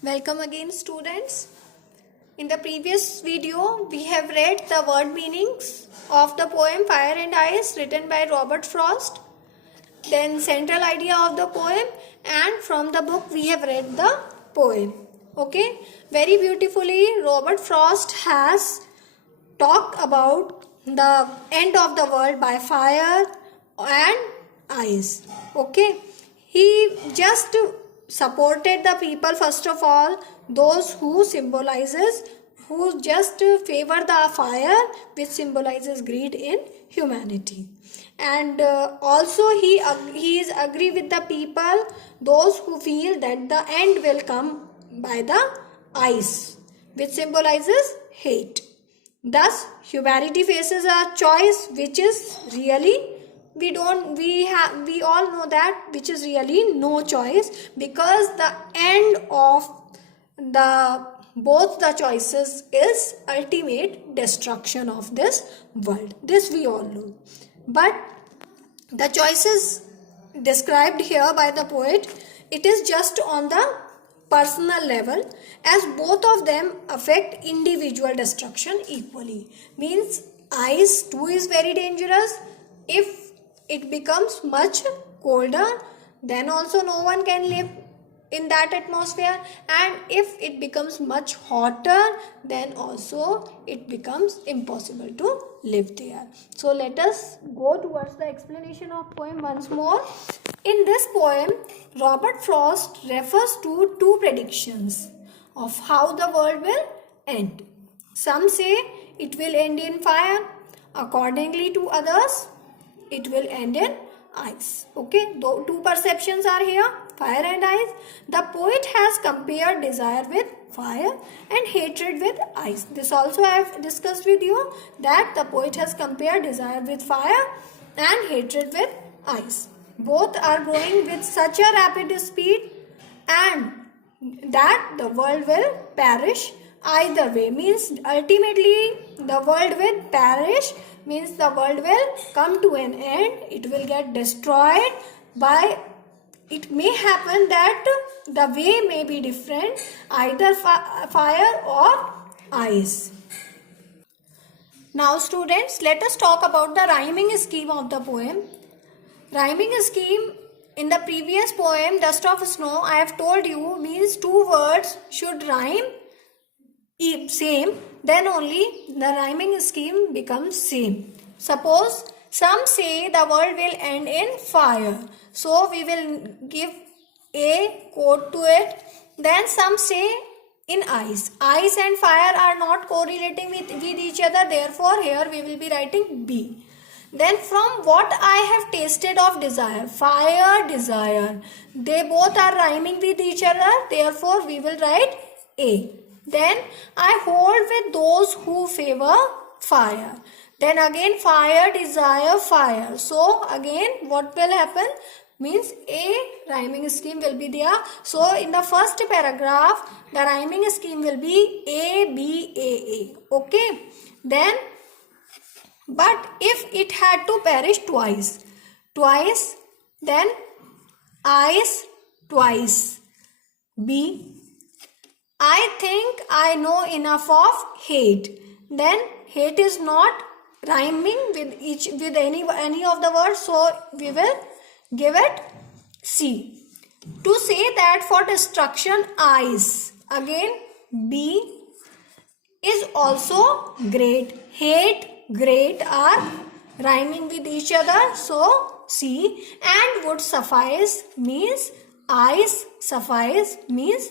Welcome again, students. In the previous video, we have read the word meanings of the poem Fire and Ice written by Robert Frost. Then central idea of the poem, and from the book we have read the poem. Okay, very beautifully Robert Frost has talked about the end of the world by fire and ice. Okay, he just supported the people, first of all those who just favor the fire, which symbolizes greed in humanity. And also he is agree with the people, those who feel that the end will come by the ice, which symbolizes hate. Thus humanity faces a choice which is really, we all know that, which is really no choice, because the end of the both the choices is ultimate destruction of this world. This we all know. But the choices described here by the poet, it is just on the personal level, as both of them affect individual destruction equally. Means ice too is very dangerous. If it becomes much colder, then also no one can live in that atmosphere, and if it becomes much hotter, then also it becomes impossible to live there. So let us go towards the explanation of poem once more. In this poem, Robert Frost refers to two predictions of how the world will end. Some say it will end in fire, accordingly to others it will end in ice. Okay, though two perceptions are here, fire and ice. The poet has compared desire with fire and hatred with ice. This also I have discussed with you, that the poet has compared desire with fire and hatred with ice. Both are growing with such a rapid speed, and that the world will perish either way. Means ultimately the world will perish, means the world will come to an end, it will get destroyed by, it may happen that the way may be different, either fire or ice. Now students, let us talk about the rhyming scheme of the poem. Rhyming scheme in the previous poem Dust of Snow, I have told you, means two words should rhyme same, then only the rhyming scheme becomes same. Suppose some say the world will end in fire, so we will give a quote to it. Then some say in ice. Ice and fire are not correlating with each other, therefore here we will be writing B. Then from what I have tasted of desire, fire, desire, they both are rhyming with each other, therefore we will write A. Then I hold with those who favor fire. Then again fire, desire, fire. So again what will happen? Means A rhyming scheme will be there. So in the first paragraph the rhyming scheme will be A, B, A. Okay. Then but if it had to perish twice, then ice twice. B. I think I know enough of hate. Then hate is not rhyming with any of the words, so we will give it C. To say that for destruction ice, again B is also great. Hate, great are rhyming with each other, so C. And would suffice means ice, suffice means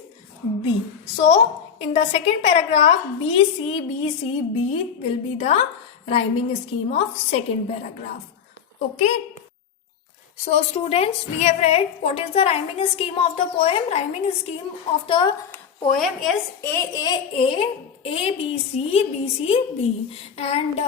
B. So in the second paragraph B, C, B, C, B will be the rhyming scheme of second paragraph. Okay. So students, we have read what is the rhyming scheme of the poem. Rhyming scheme of the poem is A, B, C, B, C, B. And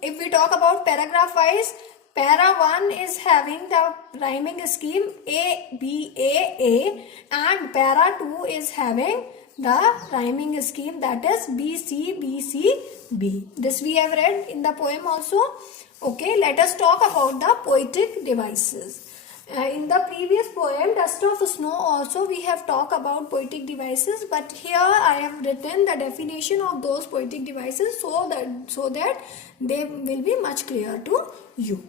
if we talk about paragraph wise, para 1 is having the rhyming scheme A, B, A, and para 2 is having the rhyming scheme, that is B, C, B, C, B. This we have read in the poem also. Okay, let us talk about the poetic devices. In the previous poem, Dust of Snow, also we have talked about poetic devices, but here I have written the definition of those poetic devices so that they will be much clearer to you.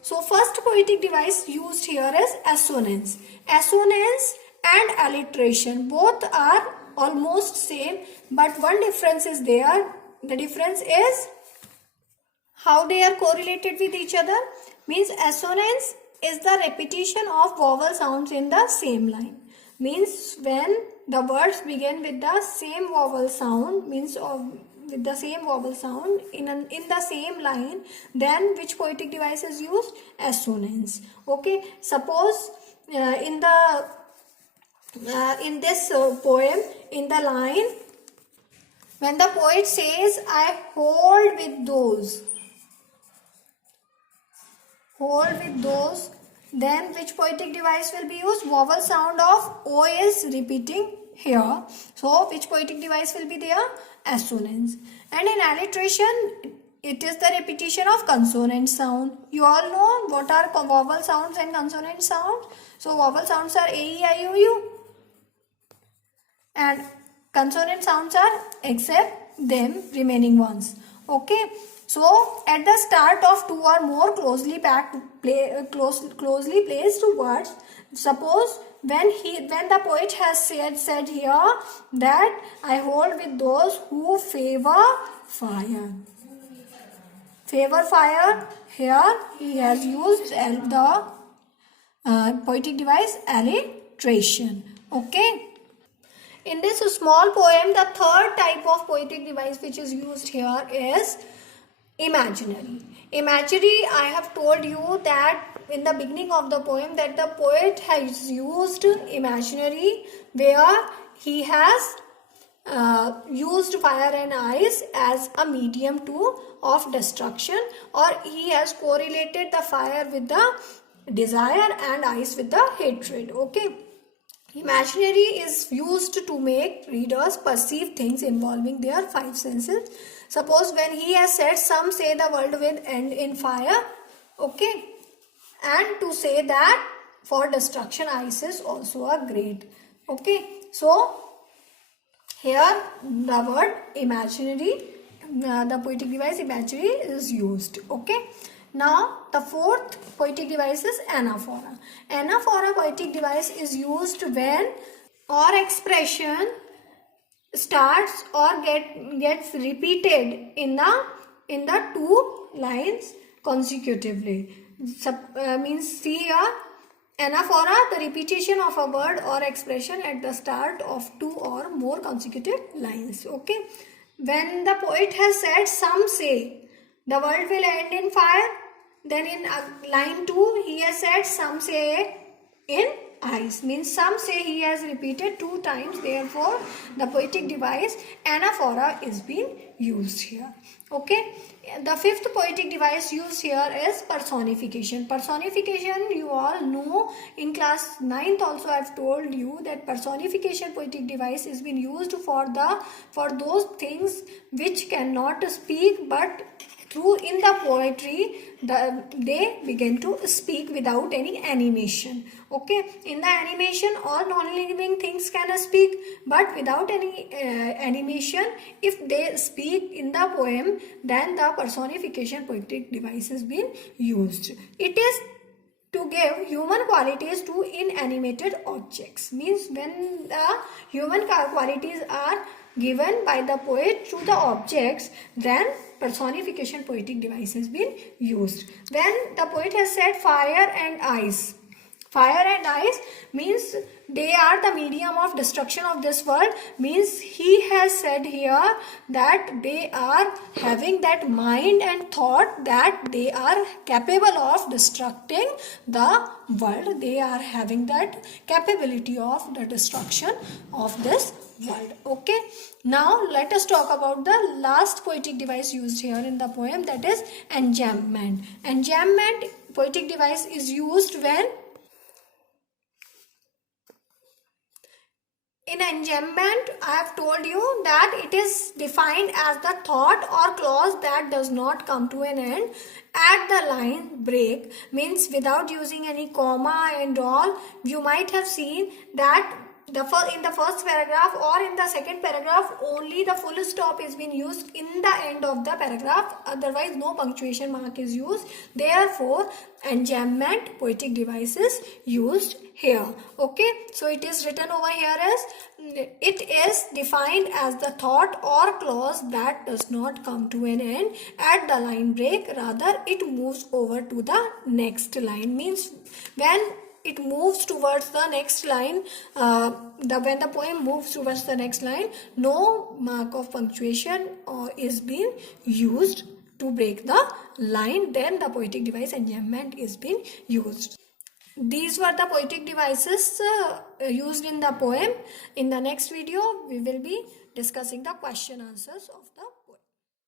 So first poetic device used here is assonance. Assonance and alliteration, both are almost same, but one difference is there. The difference is how they are correlated with each other. Means assonance is the repetition of vowel sounds in the same line. Means when the words begin with the same vowel sound, means with the same vowel sound in the same line, then which poetic device is used? Assonance. Okay. Suppose in this poem, in the line, when the poet says, I hold with those, then which poetic device will be used? Vowel sound of O is repeating here. So which poetic device will be there? Assonance. And in alliteration, it is the repetition of consonant sound. You all know what are vowel sounds and consonant sounds. So vowel sounds are A, E, I, O, U. And consonant sounds are except them remaining ones. Okay. So at the start of two or more closely placed words, suppose when the poet has said here that I hold with those who favor fire. Favor fire, here he has used the poetic device alliteration. Okay. In this small poem, the third type of poetic device which is used here is imaginary. Imaginary, I have told you that in the beginning of the poem that the poet has used imaginary where he has used fire and ice as a medium of destruction, or he has correlated the fire with the desire and ice with the hatred. Okay. Imaginary is used to make readers perceive things involving their five senses. Suppose when he has said, some say the world will end in fire. Okay. And to say that for destruction, ice is also a great. Okay. So, here the word imaginary, the poetic device imaginary is used. Okay. Now, the fourth poetic device is anaphora. Anaphora poetic device is used when or expression starts or gets repeated in the two lines consecutively. Means see here, anaphora, the repetition of a word or expression at the start of two or more consecutive lines. Okay. When the poet has said, some say the world will end in fire, then in line 2 he has said, some say in ice. Means some say he has repeated 2 times, therefore the poetic device anaphora is being used here. Okay. The fifth poetic device used here is personification. Personification, you all know, in class 9th also I have told you that personification poetic device is being used for those things which cannot speak, but in the poetry they begin to speak without any animation. Okay. In the animation, all non-living things can speak, but without any animation, if they speak in the poem, then the personification poetic device has been used. It is to give human qualities to inanimated objects. Means when the human qualities are given by the poet to the objects, then personification poetic device has been used. When the poet has said fire and ice, fire and ice means they are the medium of destruction of this world. Means he has said here that they are having that mind and thought that they are capable of destructing the world. They are having that capability of the destruction of this world. Okay. Now let us talk about the last poetic device used here in the poem, that is enjambment. Enjambment poetic device is used when in enjambment, I have told you that it is defined as the thought or clause that does not come to an end at the line break, means without using any comma and all. You might have seen that in the first paragraph or in the second paragraph only the full stop is being used in the end of the paragraph, otherwise no punctuation mark is used. Therefore enjambment, poetic device, is used here. Okay, so it is written over here as it is defined as the thought or clause that does not come to an end at the line break, rather it moves over to the next line. Means when it moves towards the next line, when the poem moves towards the next line, no mark of punctuation is being used to break the line, then the poetic device enjambment is being used. These were the poetic devices used in the poem. In the next video, we will be discussing the question answers of the